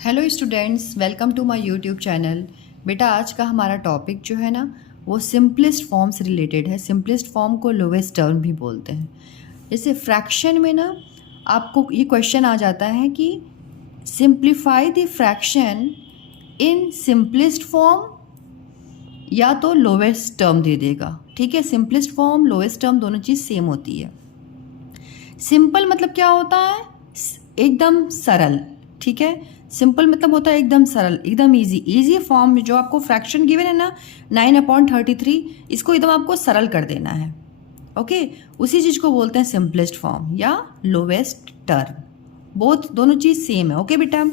Hello students, welcome to my YouTube channel. बेटा आज का हमारा टॉपिक जो है ना वो सिंपलेस्ट फॉर्म से रिलेटेड है। सिंपलेस्ट फॉर्म को लोवेस्ट टर्म भी बोलते हैं। जैसे फ्रैक्शन में ना आपको ये क्वेश्चन आ जाता है कि simplify the fraction in simplest form या तो लोवेस्ट टर्म दे देगा। ठीक है, सिंपलेस्ट फॉर्म लोवेस्ट टर्म दोनों चीज़ सेम होती है। सिंपल मतलब क्या होता है? एकदम सरल। ठीक है, सिंपल मतलब होता है एकदम सरल, एकदम इजी फॉर्म में जो आपको फ्रैक्शन गिवन है ना 9/33, इसको एकदम आपको सरल कर देना है। ओके, उसी चीज़ को बोलते हैं सिंपलेस्ट फॉर्म या लोवेस्ट टर्म। बोथ दोनों चीज़ सेम है। ओके बेटा,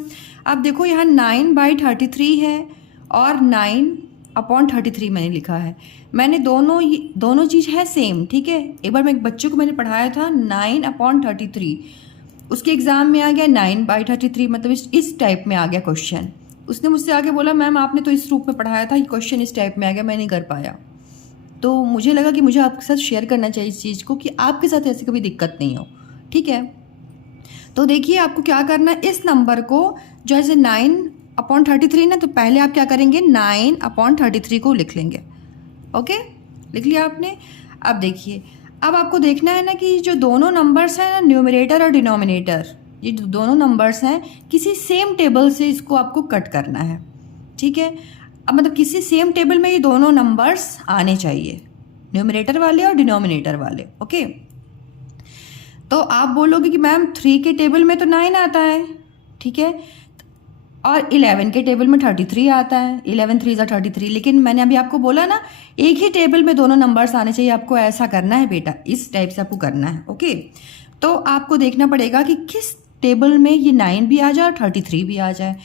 अब देखो यहाँ 9/33 है और 9/33 मैंने लिखा है। मैंने दोनों चीज़ है सेम। ठीक है, एक बार मैं एक बच्चे को मैंने पढ़ाया था 9/33, उसके एग्ज़ाम में आ गया 9/33, मतलब इस टाइप में आ गया क्वेश्चन। उसने मुझसे आगे बोला मैम आपने तो इस रूप में पढ़ाया था, ये क्वेश्चन इस टाइप में आ गया, मैं नहीं कर पाया। तो मुझे लगा कि मुझे आपके साथ शेयर करना चाहिए इस चीज़ को कि आपके साथ ऐसी कभी दिक्कत नहीं हो। ठीक है, तो देखिए आपको क्या करना है, इस नंबर को जैसे 9/33 ना, तो पहले आप क्या करेंगे 9/33 को लिख लेंगे। ओके, लिख लिया आपने। अब देखिए, अब आपको देखना है ना कि जो दोनों नंबर्स हैं ना, न्यूमरेटर और डिनोमिनेटर, ये जो दोनों नंबर्स हैं किसी सेम टेबल से इसको आपको कट करना है। ठीक है, अब मतलब किसी सेम टेबल में ये दोनों नंबर्स आने चाहिए, न्यूमरेटर वाले और डिनोमिनेटर वाले। ओके, तो आप बोलोगे कि मैम 3 के टेबल में तो 9 आता है। ठीक है, और 11 के टेबल में 33 आता है। 11 3 33, लेकिन मैंने अभी आपको बोला ना एक ही टेबल में दोनों नंबर्स आने चाहिए। आपको ऐसा करना है बेटा, इस टाइप से आपको करना है। ओके, तो आपको देखना पड़ेगा कि किस टेबल में ये 9 भी आ जाए और 33 भी आ जाए।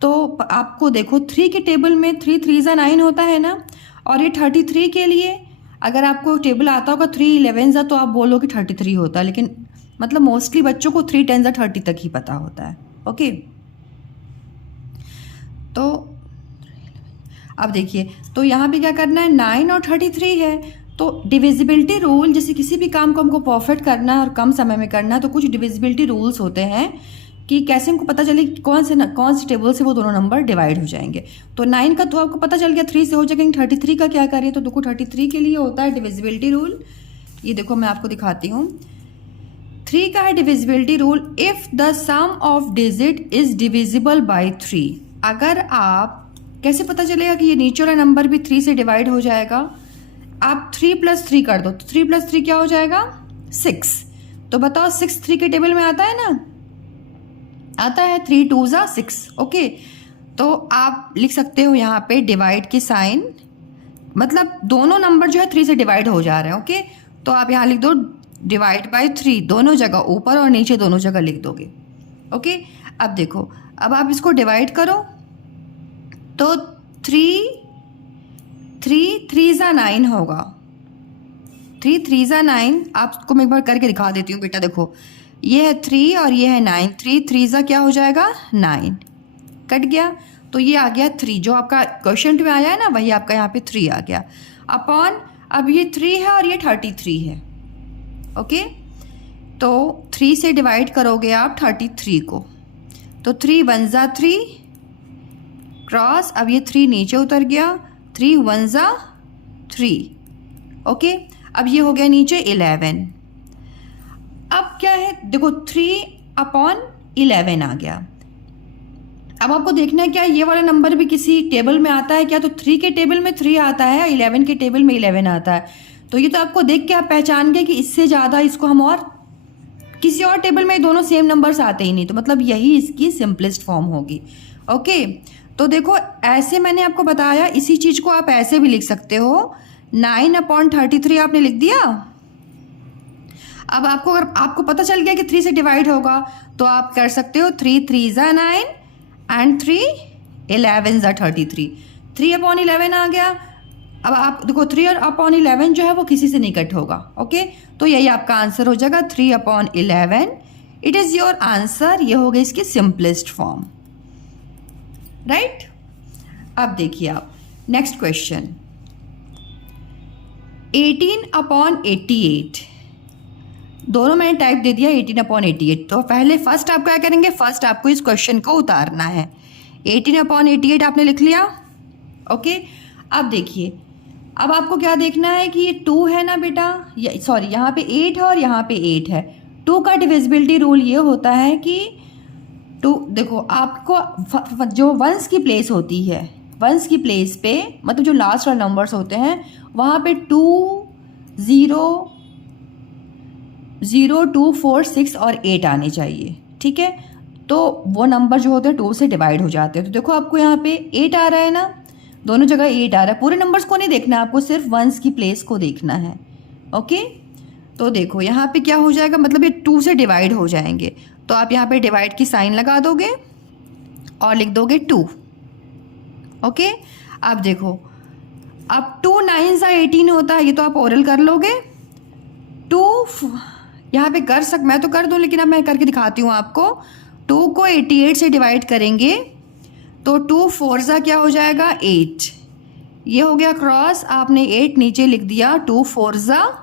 तो आपको देखो 3 के टेबल में 3 3 9 होता है ना, और ये 33 के लिए अगर आपको टेबल आता होगा 3 11 तो आप बोलोगे 33 होता है, लेकिन मतलब मोस्टली बच्चों को 3 10 30 तक ही पता होता है। ओके, तो अब देखिए, तो यहाँ पे क्या करना है 9 और 33 है, तो डिविजिबिलिटी रूल, जैसे किसी भी काम को हमको परफेक्ट करना है और कम समय में करना है, तो कुछ डिविजिबिलिटी रूल्स होते हैं कि कैसे हमको पता चले कि कौन से टेबल से वो दोनों नंबर डिवाइड हो जाएंगे। तो 9 का तो आपको पता चल गया 3 से हो जाएगा, 33 का क्या करिए, तो देखो 33 के लिए होता है डिविजिबिलिटी रूल। ये देखो मैं आपको दिखाती हूँ। 3 का है divisibility rule, if the sum of digit is divisible by 3। अगर आप, कैसे पता चलेगा कि ये नीचे वाला नंबर भी 3 से डिवाइड हो जाएगा? आप 3 + 3 कर दो, तो 3 + 3 क्या हो जाएगा 6। तो बताओ 6 3 के टेबल में आता है ना, आता है 3 2 6। ओके, तो आप लिख सकते हो यहाँ पे डिवाइड की साइन, मतलब दोनों नंबर जो है 3 से डिवाइड हो जा रहे हैं। ओके, तो आप यहाँ लिख दो डिवाइड बाई 3, दोनों जगह ऊपर और नीचे दोनों जगह लिख दोगे। ओके, अब देखो, अब आप इसको डिवाइड करो तो 3 3 9 होगा। 3 3 9, आपको मैं एक बार करके दिखा देती हूँ बेटा। देखो ये है 3 और ये है 9, 3 3 क्या हो जाएगा 9, कट गया, तो ये आ गया 3, जो आपका क्वेश्चन में आया है ना वही आपका यहाँ पे 3 आ गया अपॉन, अब ये 3 है और ये 33 है। ओके, तो 3 से डिवाइड करोगे आप 33 को, तो 3 1 3 क्रॉस, अब ये 3 नीचे उतर गया, 3 1 3। ओके, अब ये हो गया नीचे 11। अब क्या है, देखो 3/11 आ गया। अब आपको देखना है क्या ये वाला नंबर भी किसी टेबल में आता है क्या? तो 3 के टेबल में 3 आता है, 11 के टेबल में 11 आता है। तो ये तो आपको देख के आप पहचान गए कि इससे ज़्यादा इसको हम और किसी और टेबल में दोनों सेम नंबर्स आते ही नहीं, तो मतलब यही इसकी सिंपलेस्ट फॉर्म होगी। ओके, तो देखो ऐसे मैंने आपको बताया, इसी चीज़ को आप ऐसे भी लिख सकते हो। 9/33 आपने लिख दिया। अब आपको, अगर आपको पता चल गया कि 3 से डिवाइड होगा, तो आप कर सकते हो 3 3 9 एंड 3 11 33। 3/11 आ गया। अब आप देखो 3/11 जो है वो किसी से नहीं कट होगा। ओके, तो यही आपका आंसर हो जाएगा 3/11। It is your answer. ये हो गई इसकी सिंपलेस्ट फॉर्म, राइट। अब देखिए आप नेक्स्ट क्वेश्चन, 18/88 दोनों मैंने टाइप दे दिया 18/88। तो पहले फर्स्ट आप क्या करेंगे, फर्स्ट आपको इस क्वेश्चन को उतारना है। 18/88 आपने लिख लिया। ओके, अब देखिए, अब आपको क्या देखना है कि ये 2 है ना बेटा, सॉरी यहाँ पे 8 है और यहाँ पे 8 है। 2 का डिविजिबिलिटी रूल ये होता है कि 2, देखो आपको जो वंस की प्लेस होती है, वंस की प्लेस पे मतलब जो लास्ट वाले नंबर्स होते हैं वहाँ पे 2, 0, 0, 2, 4, 6 और 8 आने चाहिए। ठीक है, तो वो नंबर जो होते हैं 2 से डिवाइड हो जाते हैं। तो देखो आपको यहाँ पे 8 आ रहा है ना, दोनों जगह 8 आ रहा है। पूरे नंबर्स को नहीं देखना है आपको, सिर्फ वंस की प्लेस को देखना है। ओके, तो देखो यहाँ पे क्या हो जाएगा, मतलब ये 2 से डिवाइड हो जाएंगे। तो आप यहाँ पे डिवाइड की साइन लगा दोगे और लिख दोगे 2। ओके, अब देखो, अब 2 9 18 होता है, ये तो आप ओरल कर लोगे। 2 यहाँ पे मैं तो कर दूँ, लेकिन अब मैं करके दिखाती हूँ आपको। 2 को 88 से डिवाइड करेंगे तो 2 4 क्या हो जाएगा 8। ये हो गया क्रॉस, आपने 8 नीचे लिख दिया, 2 4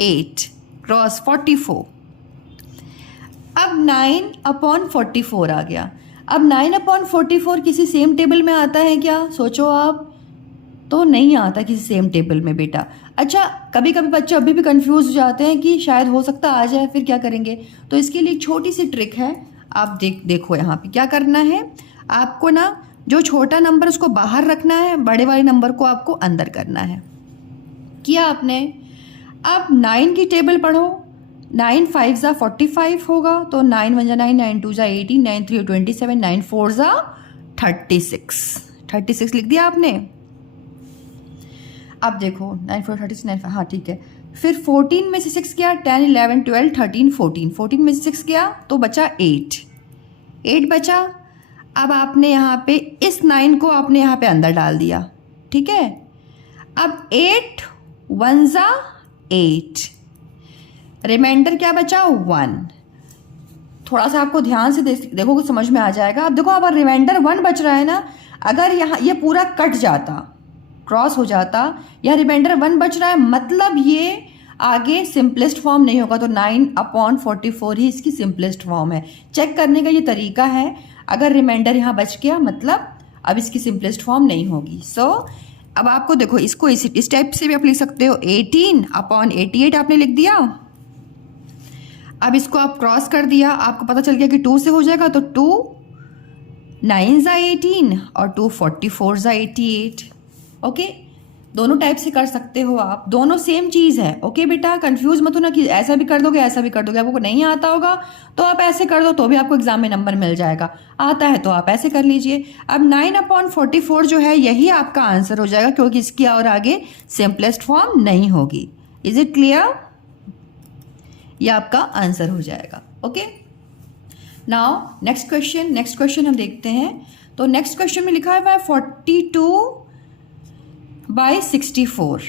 8 क्रॉस 44। अब 9/44 आ गया। अब 9/44 किसी सेम टेबल में आता है क्या, सोचो आप, तो नहीं आता किसी सेम टेबल में बेटा। अच्छा, कभी कभी बच्चे अभी भी कंफ्यूज हो जाते हैं कि शायद हो सकता आ जाए, फिर क्या करेंगे। तो इसके लिए एक छोटी सी ट्रिक है, आप देखो यहाँ पे क्या करना है। आपको ना जो छोटा नंबर उसको बाहर रखना है, बड़े वाले नंबर को आपको अंदर करना है। किया आपने। अब 9 की टेबल पढ़ो। 9 5 45 होगा, तो 9 1 9, 9 2 18, 9 3 27, 9 4 36 लिख दिया आपने। अब देखो 9 4 36 9, हाँ ठीक है। फिर 14 में से 6 गया, 10 11 12 13 14, 14 में से 6 गया तो बचा 8 बचा। अब आपने यहाँ पे इस 9 को आपने यहाँ पे अंदर डाल दिया। ठीक है, अब 8 1 8, रिमाइंडर क्या बचा 1। थोड़ा सा आपको ध्यान से देखो कुछ समझ में आ जाएगा। अब देखो, अब रिमाइंडर 1 बच रहा है ना, अगर यहाँ ये पूरा कट जाता, क्रॉस हो जाता, या रिमाइंडर 1 बच रहा है, मतलब ये आगे सिंपलेस्ट फॉर्म नहीं होगा। तो 9/44 ही इसकी सिंपलेस्ट फॉर्म है। चेक करने का ये तरीका है। अगर रिमाइंडर यहाँ बच गया मतलब अब इसकी सिंपलेस्ट फॉर्म नहीं होगी। सो अब आपको देखो, इसको इस टाइप से भी आप लिख सकते हो। 18/88 आपने लिख दिया। अब इसको आप क्रॉस कर दिया, आपको पता चल गया कि 2 से हो जाएगा, तो 2 9 18 और 2 44 88। ओके, दोनों टाइप से कर सकते हो आप, दोनों सेम चीज़ है। ओके बेटा, कंफ्यूज मत होना कि ऐसा भी कर दोगे ऐसा भी कर दोगे। आपको नहीं आता होगा तो आप ऐसे कर दो, तो भी आपको एग्जाम में नंबर मिल जाएगा। आता है तो आप ऐसे कर लीजिए। अब 9/44 जो है यही आपका आंसर हो जाएगा, क्योंकि इसकी और आगे सिंपलेस्ट फॉर्म नहीं होगी। Is it clear? यह आपका आंसर हो जाएगा। ओके, नाउ नेक्स्ट क्वेश्चन हम देखते हैं। तो नेक्स्ट क्वेश्चन में लिखा हुआ है 42/64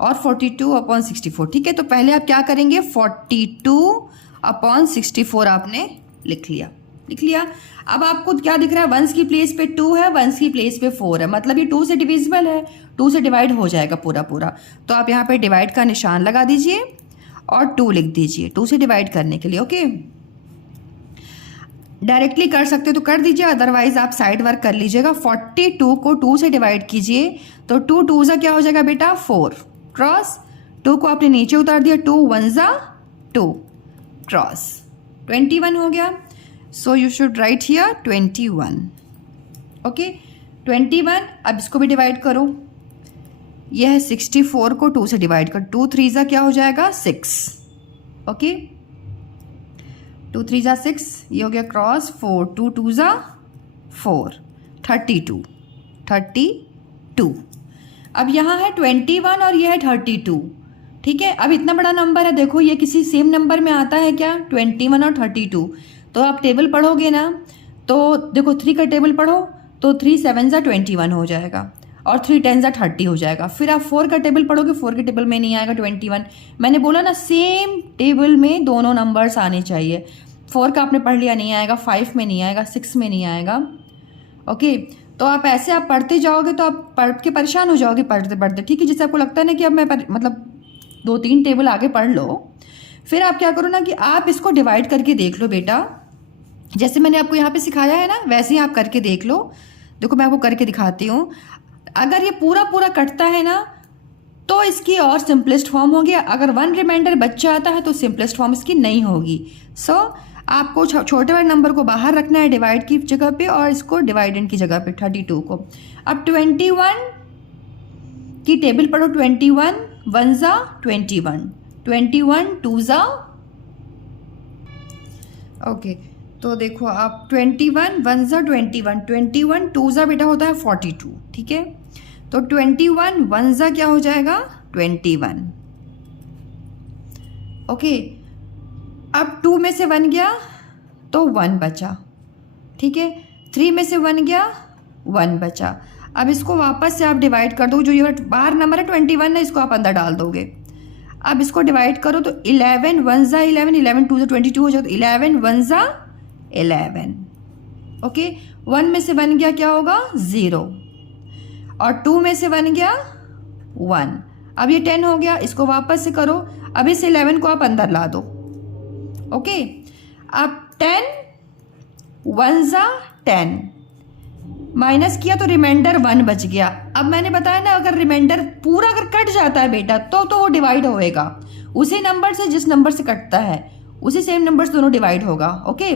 और 42/64। ठीक है, तो पहले आप क्या करेंगे, 42/64 आपने लिख लिया। अब आपको क्या दिख रहा है, वंस की प्लेस पे 2 है, वंस की प्लेस पे 4 है, मतलब ये 2 से डिविजिबल है, 2 से डिवाइड हो जाएगा पूरा। तो आप यहाँ पे डिवाइड का निशान लगा दीजिए और 2 लिख दीजिए 2 से डिवाइड करने के लिए। ओके, डायरेक्टली कर सकते हो तो कर दीजिए, अदरवाइज आप साइड वर्क कर लीजिएगा। 42 को 2 से डिवाइड कीजिए, तो 2 2 क्या हो जाएगा बेटा 4, क्रॉस 2 को आपने नीचे उतार दिया, 2 1 2 क्रॉस 21 हो गया। So you should write here 21। Okay, 21। अब इसको भी डिवाइड करो, यह है 64 को 2 से डिवाइड कर, 2 3 क्या हो जाएगा 6। ओके, 2 3 6, ये हो गया क्रॉस 4, 2 2 4, 32। अब यहाँ है 21 और ये है 32। ठीक है, अब इतना बड़ा नंबर है, देखो ये किसी सेम नंबर में आता है क्या, 21 और 32। तो आप टेबल पढ़ोगे ना, तो देखो 3 का टेबल पढ़ो, तो 3 7 21 हो जाएगा और 3 10 30 हो जाएगा। फिर आप 4 का टेबल पढ़ोगे, 4 के टेबल में नहीं आएगा 21। मैंने बोला ना सेम टेबल में दोनों नंबर्स आने चाहिए। 4 का आपने पढ़ लिया, नहीं आएगा, 5 में नहीं आएगा, 6 में नहीं आएगा। ओके, तो आप ऐसे आप पढ़ते जाओगे तो आप पढ़ के परेशान हो जाओगे पढ़ते। ठीक है, जैसे आपको लगता है ना कि अब मैं मतलब 2-3 टेबल आगे पढ़ लो, फिर आप क्या करो ना कि आप इसको डिवाइड करके देख लो बेटा, जैसे मैंने आपको यहाँ पे सिखाया है ना वैसे ही आप करके देख लो। देखो मैं आपको करके दिखाती हूँ। अगर ये पूरा पूरा कटता है ना तो इसकी और सिंपलेस्ट फॉर्म होगी, अगर वन रिमाइंडर बच जाता है तो सिंपलेस्ट फॉर्म इसकी नहीं होगी। सो आपको छोटे वाले नंबर को बाहर रखना है डिवाइड की जगह पे और इसको डिवाइडेंड की जगह पे 32 को। अब 21 की टेबल पढ़ो, 21 वन ज़ा 21, 21 टू ज़ा, ओके तो देखो आप 21 वन ज़ा 21, 21 टू ज़ा बेटा होता है 42, ठीक है। तो 21 वन ज़ा क्या हो जाएगा 21, ओके। अब 2 में से 1 गया तो 1 बचा, ठीक है। 3 में से 1 गया 1 बचा। अब इसको वापस से आप डिवाइड कर दो, जो ये बाहर नंबर है 21 है इसको आप अंदर डाल दोगे। अब इसको डिवाइड करो तो 11 वन ज़ा 11, 11 टू ज़ा 22 हो जाएगा, तो 11 वन ज़ा 11, ओके। 1 में से 1 गया क्या होगा 0, और 2 में से 1 गया 1। अब ये 10 हो गया, इसको वापस से करो। अब इस 11 को आप अंदर ला दो, ओके। अब 10 वन ज़ा 10, माइनस किया तो रिमाइंडर 1 बच गया। अब मैंने बताया ना अगर रिमाइंडर पूरा अगर कट जाता है बेटा तो वो डिवाइड होएगा उसी नंबर से जिस नंबर से कटता है, उसी सेम नंबर से दोनों डिवाइड होगा, ओके।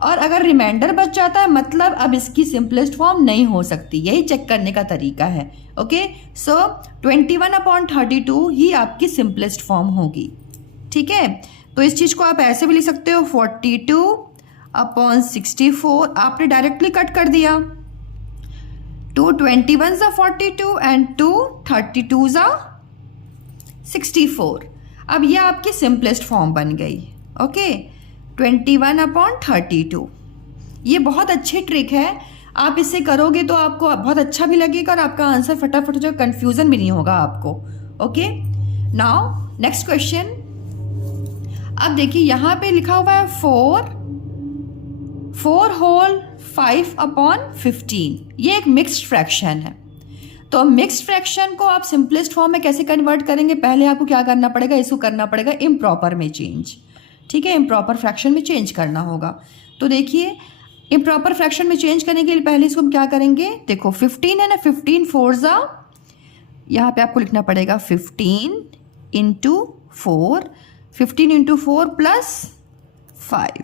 और अगर रिमाइंडर बच जाता है मतलब अब इसकी सिंपलेस्ट फॉर्म नहीं हो सकती, यही चेक करने का तरीका है, ओके। सो 21/32 ही आपकी सिंपलेस्ट फॉर्म होगी, ठीक है। तो इस चीज़ को आप ऐसे भी लिख सकते हो 42/64, आपने डायरेक्टली कट कर दिया। 2 21 ज़ा 42 एंड 2 32 ज़ा 64। अब यह आपकी सिंपलेस्ट फॉर्म बन गई, ओके। 21/32, ये बहुत अच्छी ट्रिक है, आप इससे करोगे तो आपको बहुत अच्छा भी लगेगा और आपका आंसर फटाफट हो जाएगा, कन्फ्यूज़न भी नहीं होगा आपको, ओके। Now next question. अब देखिए यहाँ पे लिखा हुआ है 4 होल 5/15, ये एक मिक्स्ड फ्रैक्शन है। तो मिक्स्ड फ्रैक्शन को आप सिंपलेस्ट फॉर्म में कैसे कन्वर्ट करेंगे, पहले आपको क्या करना पड़ेगा, इसको करना पड़ेगा इम्प्रॉपर में चेंज, ठीक है। इम्प्रॉपर फ्रैक्शन में चेंज करना होगा। तो देखिए इम्प्रॉपर फ्रैक्शन में चेंज करने के लिए पहले इसको हम क्या करेंगे, देखो 15 है ना, 15 4 ज़ा, यहाँ पे आपको लिखना पड़ेगा 15 इंटू 4, 15 इंटू 4 प्लस 5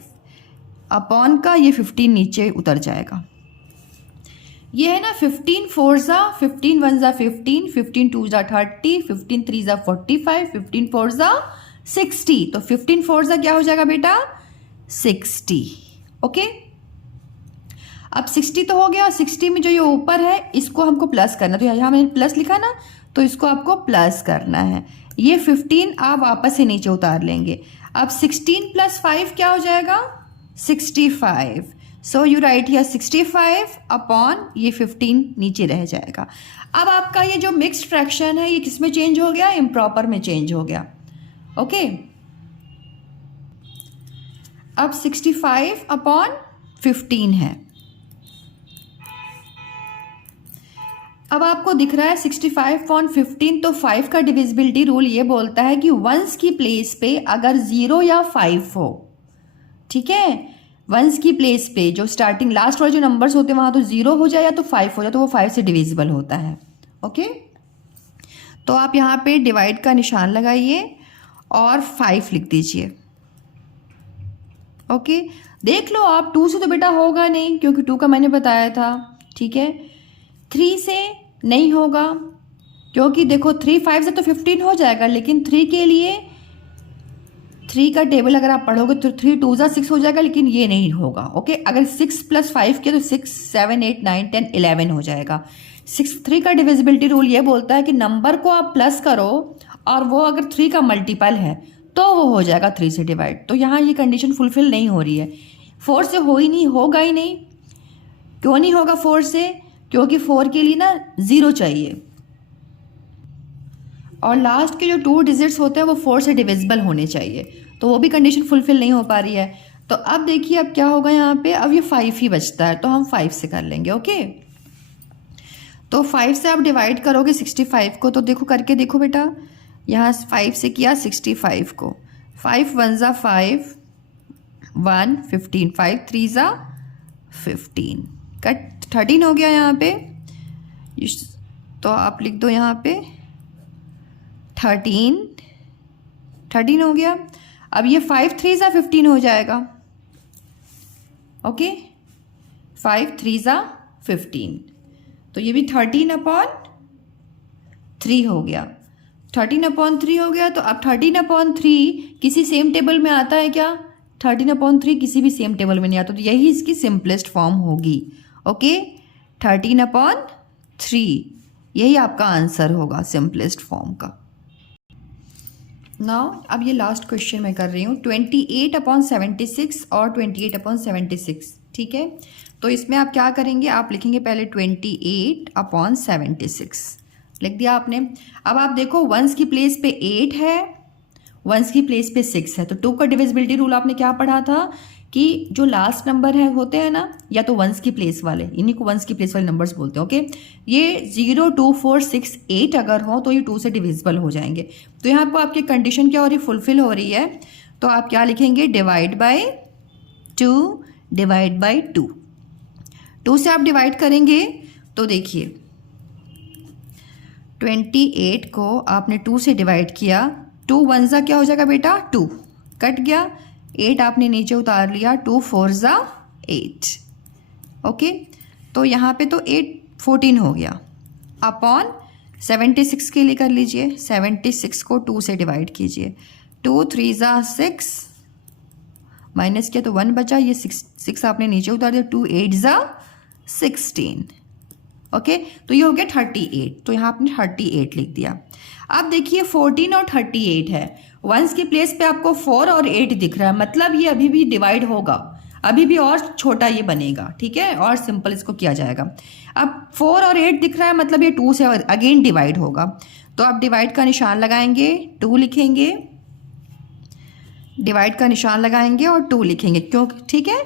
अपॉन का ये 15 नीचे उतर जाएगा। ये है ना 15 4 ज़ा 15, 1 ज़ा 15, 15 2 ज़ा 30, 15 3 ज़ा 45, 15 4 ज़ा 60। तो 15 4 ज़ा क्या हो जाएगा बेटा 60, ओके। अब 60 तो हो गया, 60 में जो ये ऊपर है इसको हमको प्लस करना, तो यहाँ मैंने प्लस लिखा ना तो इसको आपको प्लस करना है। ये 15 आप वापस से नीचे उतार लेंगे। अब 16 + 5 क्या हो जाएगा 65। So you right here 65 upon ये 15 नीचे रह जाएगा। अब आपका ये जो मिक्स्ड फ्रैक्शन है ये किस में चेंज हो गया, इम्प्रॉपर में चेंज हो गया, ओके। अब 65/15 है। अब आपको दिख रहा है 65/15, तो 5 का डिविजिबिलिटी रूल ये बोलता है कि वंस की प्लेस पे अगर 0 या 5 हो, ठीक है, वंस की प्लेस पे जो स्टार्टिंग लास्ट वाले जो नंबर्स होते हैं वहाँ तो 0 हो जाए या तो 5 हो जाए, तो वो 5 से डिविजिबल होता है, ओके। तो आप यहाँ पे डिवाइड का निशान लगाइए और 5 लिख दीजिए, ओके। देख लो आप 2 से तो बेटा होगा नहीं क्योंकि 2 का मैंने बताया था, ठीक है। 3 से नहीं होगा क्योंकि देखो 3 5 से तो 15 हो जाएगा, लेकिन 3 के लिए 3 का टेबल अगर आप पढ़ोगे तो 3 2 ज़ा 6 हो जाएगा, लेकिन ये नहीं होगा, ओके। अगर 6 + 5 किया तो 6 7 8 9 10 11 हो जाएगा। 3 का डिविजिबिलिटी रूल ये बोलता है कि नंबर को आप प्लस करो और वो अगर 3 का मल्टीपल है तो वो हो जाएगा 3 से डिवाइड। तो यहाँ ये कंडीशन फुलफिल नहीं हो रही है, 4 से हो ही नहीं, होगा ही नहीं। क्यों नहीं होगा 4 से, क्योंकि 4 के लिए ना 0 चाहिए और लास्ट के जो 2 डिजिट्स होते हैं वो 4 से डिविजिबल होने चाहिए, तो वो भी कंडीशन फुलफिल नहीं हो पा रही है। तो अब देखिए अब क्या होगा यहाँ पे, अब ये 5 ही बचता है तो हम 5 से कर लेंगे, ओके। तो 5 से आप डिवाइड करोगे 65 को, तो देखो करके देखो बेटा, यहाँ 5 से किया 65 को, 5 1 ज़ा 5, 1 15, 5 3 ज़ा 15, कट 13 हो गया यहाँ पे। तो आप लिख दो यहाँ पे 13 हो गया। अब ये 5 3 ज़ा 15 हो जाएगा। ओके, 5 3 ज़ा 15, तो ये भी 13/3 हो गया। 13/3 हो गया। तो अब 13/3 किसी सेम टेबल में आता है क्या? 13/3 किसी भी सेम टेबल में नहीं आता, तो यही इसकी सिंपलेस्ट फॉर्म होगी। ओके, 13/3 यही आपका आंसर होगा सिंपलेस्ट फॉर्म का। नाउ अब ये लास्ट क्वेश्चन मैं कर रही हूँ 28/76 और 28/76, ठीक है। तो इसमें आप क्या करेंगे, आप लिखेंगे पहले 28/76 लिख दिया आपने। अब आप देखो वंस की प्लेस पे 8 है, वंस की प्लेस पे 6 है, तो 2 का डिविजिबिलिटी रूल आपने क्या पढ़ा था कि जो लास्ट नंबर है होते हैं ना, या तो वंस की प्लेस वाले, इन्हीं को वंस की प्लेस वाले नंबर्स बोलते हैं। ओके, ये 0 2 4 6 8 अगर हो तो ये 2 से डिविजिबल हो जाएंगे। तो यहाँ पर आपकी कंडीशन क्या हो रही है, फुलफिल हो रही है। तो आप क्या लिखेंगे, डिवाइड बाई 2 डिवाइड बाई 2। 2 से आप डिवाइड करेंगे तो देखिए 28 को आपने 2 से डिवाइड किया, 2 1 ज़ा क्या हो जाएगा बेटा 2, कट गया। 8 आपने नीचे उतार लिया, 2 4 ज़ा 8। ओके, तो यहाँ पे तो 8 14 हो गया। अपॉन 76 के लिए कर लीजिए, 76 को 2 से डिवाइड कीजिए, 2 3 ज़ा 6, माइनस किया तो 1 बचा, ये 6 आपने नीचे उतार दिया, 2 8 ज़ा 16। ओके, तो ये हो गया 38, तो यहाँ आपने 38 लिख दिया। अब देखिए 14 और 38 है, वंस की प्लेस पे आपको 4 और 8 दिख रहा है, मतलब ये अभी भी डिवाइड होगा, अभी भी और छोटा ये बनेगा, ठीक है, और सिंपल इसको किया जाएगा। अब 4 और 8 दिख रहा है, मतलब ये 2 से अगेन डिवाइड होगा, तो आप डिवाइड का निशान लगाएंगे, 2 लिखेंगे, डिवाइड का निशान लगाएंगे और 2 लिखेंगे, क्यों, ठीक है।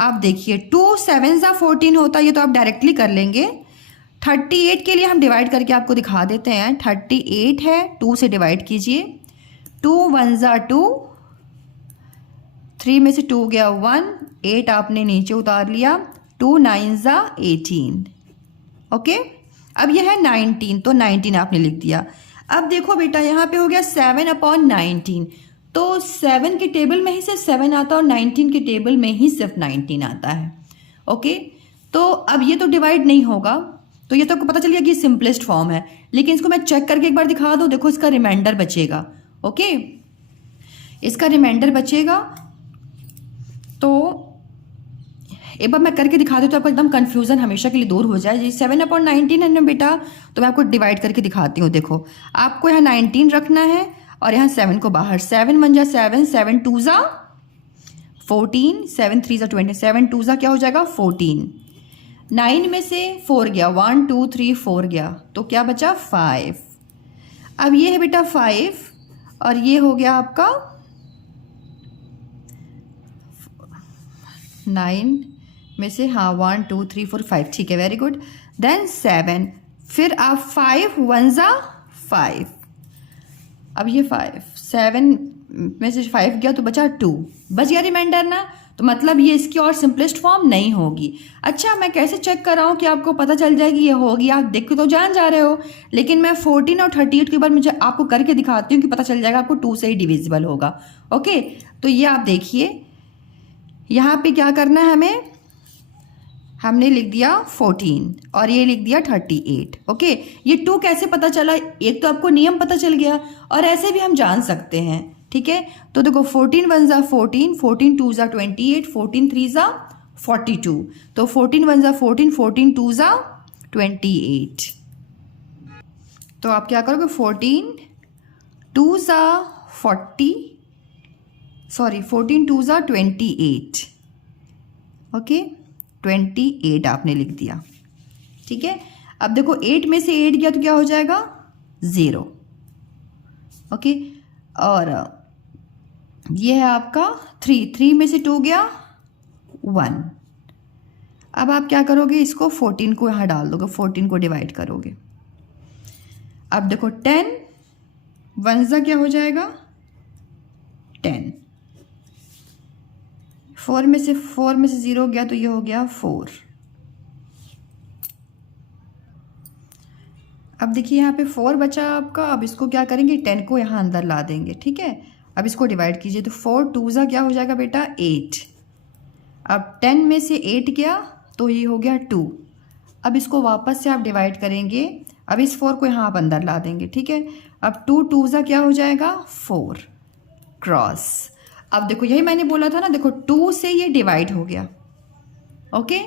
अब देखिए 2 7 ज़ा 14 होता है, ये तो आप डायरेक्टली कर लेंगे। 38 के लिए हम डिवाइड करके आपको दिखा देते हैं। 38 है, 2 से डिवाइड कीजिए, 2 1 ज़ा 2, 3 में से 2 गया 1, 8 आपने नीचे उतार लिया, 2 9 ज़ा 18। ओके, अब यह है 19, तो 19 आपने लिख दिया। अब देखो बेटा यहाँ पे हो गया 7/19, तो 7 के टेबल में ही सिर्फ 7 आता है और 19 के टेबल में ही सिर्फ 19 आता है। ओके, तो अब ये तो डिवाइड नहीं होगा, तो ये तो आपको पता चल गया कि सिंपलेस्ट फॉर्म है, लेकिन इसको मैं चेक करके एक बार दिखा दूँ। देखो इसका रिमाइंडर बचेगा। ओके, इसका रिमाइंडर बचेगा, तो एक बार मैं करके दिखा दूँ तो आपको एकदम कंफ्यूजन हमेशा के लिए दूर हो जाए। जी 7/19 है ना बेटा, तो मैं आपको डिवाइड करके दिखाती हूँ। देखो आपको यहाँ 19 रखना है और यहाँ 7 को बाहर, 7 1 ज़ा 7, 7 2 ज़ा 14, 7 3 ज़ा 20, 7 2 ज़ा क्या हो जाएगा 14। 9 में से 4 गया, 1 2 3 4 गया, तो क्या बचा 5। अब ये है बेटा 5 और ये हो गया आपका 9 में से, हाँ 1 2 3 4 5, ठीक है, वेरी गुड। देन 7, फिर आप 5 1 ज़ा 5, अब ये 5 7 में से 5 गया तो बचा 2, बच गया रिमाइंडर ना, तो मतलब ये इसकी और सिंपलेस्ट फॉर्म नहीं होगी। अच्छा, मैं कैसे चेक कर रहा हूँ कि आपको पता चल जाए कि ये होगी, आप देख के तो जान जा रहे हो, लेकिन मैं 14 और 38 के बाद मुझे आपको करके दिखाती हूँ कि पता चल जाएगा आपको 2 से ही डिविजिबल होगा। ओके, तो ये आप देखिए यहाँ पे क्या करना है हमें, हमने लिख दिया 14 और ये लिख दिया 38। ओके, ये 2 कैसे पता चला, एक तो आपको नियम पता चल गया और ऐसे भी हम जान सकते हैं, ठीक है। तो देखो 14 1 ज़ा 14, 14 2 ज़ा 28, 14 3 ज़ा 42, तो 14 1 ज़ा 14, 14 2 ज़ा 28। तो आप क्या करोगे, 14 2 ज़ा 40, सॉरी 14 2 ज़ा 28। ओके, 28 आपने लिख दिया, ठीक है। अब देखो 8 में से 8 गया तो क्या हो जाएगा 0। ओके, और ये है आपका 3 में से 2 गया 1। अब आप क्या करोगे, इसको 14 को यहाँ डाल दोगे, 14 को डिवाइड करोगे। अब देखो 10 1 ज़ा क्या हो जाएगा 4 में से 0 गया तो ये हो गया 4। अब देखिए यहाँ पे 4 बचा आपका। अब इसको क्या करेंगे, 10 को यहाँ अंदर ला देंगे, ठीक है। अब इसको डिवाइड कीजिए तो 4 2 ज़ा क्या हो जाएगा बेटा 8। अब 10 में से 8 गया तो ये हो गया 2। अब इसको वापस से आप डिवाइड करेंगे। अब इस 4 को यहाँ आप अंदर ला देंगे, ठीक है। अब 2 2 ज़ा क्या हो जाएगा 4 क्रॉस। अब देखो यही मैंने बोला था ना, देखो 2 से ये डिवाइड हो गया। ओके,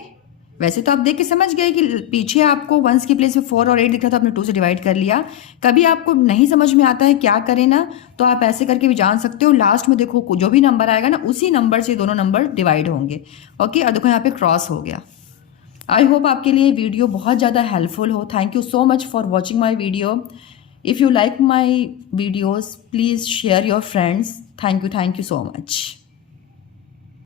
वैसे तो आप देख के समझ गए कि पीछे आपको 1s की प्लेस में 4 और 8 दिख रहा था, आपने 2 से डिवाइड कर लिया। कभी आपको नहीं समझ में आता है क्या करें ना, तो आप ऐसे करके भी जान सकते हो। लास्ट में देखो जो भी नंबर आएगा ना, उसी नंबर से दोनों नंबर डिवाइड होंगे। ओके, और देखो यहाँ पे क्रॉस हो गया। आई होप आपके लिए वीडियो बहुत ज़्यादा हेल्पफुल हो। Thank you so much for watching my video. If you like my videos please share your friends. Thank you so much.